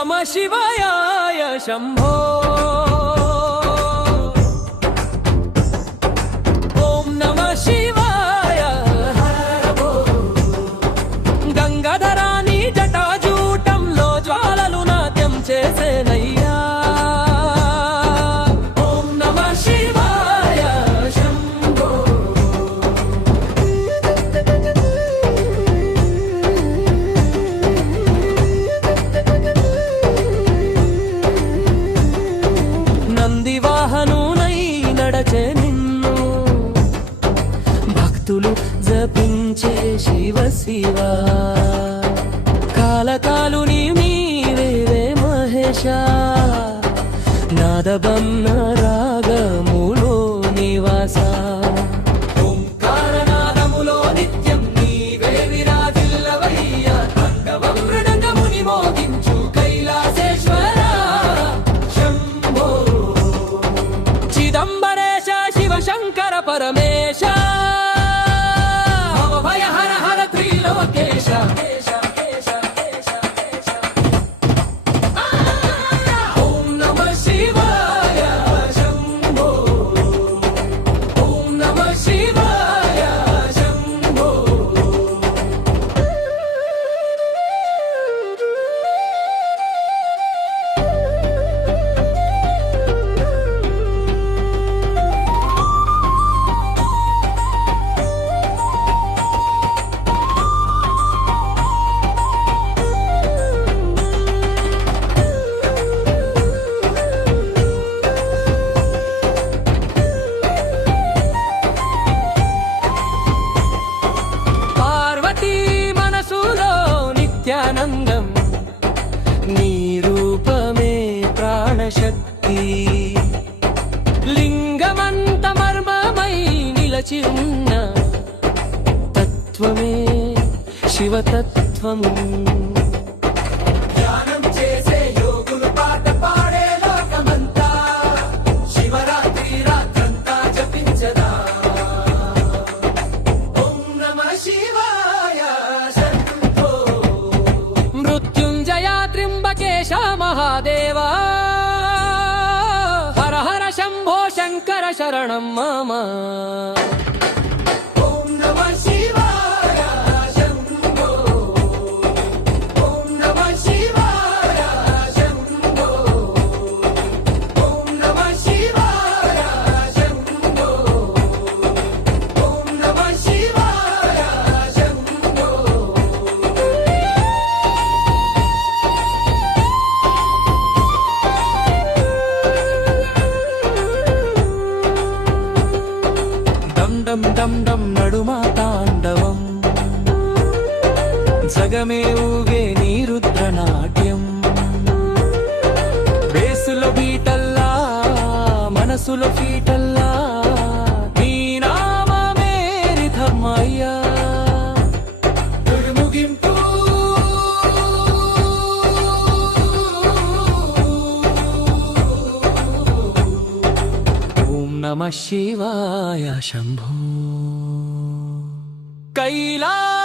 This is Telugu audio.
नमः शिवाय शंभो ओम नमः शिवाय गंगाधरानी जटाजूटंलो ज्वाललु नाट्యం చేసేనయ్యా ఓం నమః శివాయ శంభో నంది వాహనునై నడచే నిన్ను భక్తులు జపించే శివ శివ కాలకాలుని నీవే మహేశ నాదబన్న రాగములో నివాస ఓంకారనాదములో నిత్యం నీవే విరాజిల్లవయ్యా తాండవం మృదంగముని మోగించు కైలాసేశ్వర శంభో చిదంబరేశ శివ శంకర పరమేశ భవ భయ హర హర త్రిలోకేశ ఓం నమః శివాయ శంభో ఓం నమః శివాయ శంభో పార్వతీ మనసులో నిత్యానందం నీ రూపమే ప్రాణశక్తి లింగమంత మర్మమై నిలచి ఉన్న తత్వమే శివతత్వం ధ్యానం చేసే యోగులు పాట పాడే లోకమంతా శివరాత్రి రాత్రంతా జపించదా ఓం నమః శివాయ శంభో మృత్యుంజయ త్రింబకేశ మహాదేవ హర హర శంభో శంకర శరణం మమ ఓం నమః శివాయ శంభో ఓం నమః శివాయ శంభో ఓం నమః శివాయ శంభో ఓం నమః శివాయ శంభో డం డం డం డం నడుమా తాండవం జగమే ఊగే నీ రుద్రనాట్యం బేసులో బీటల్లా మనసులో ఫీటల్లా నీ నామమే రిథమయ్యా ముగింపు ఓం నమః శివాయ శంభో కైలాస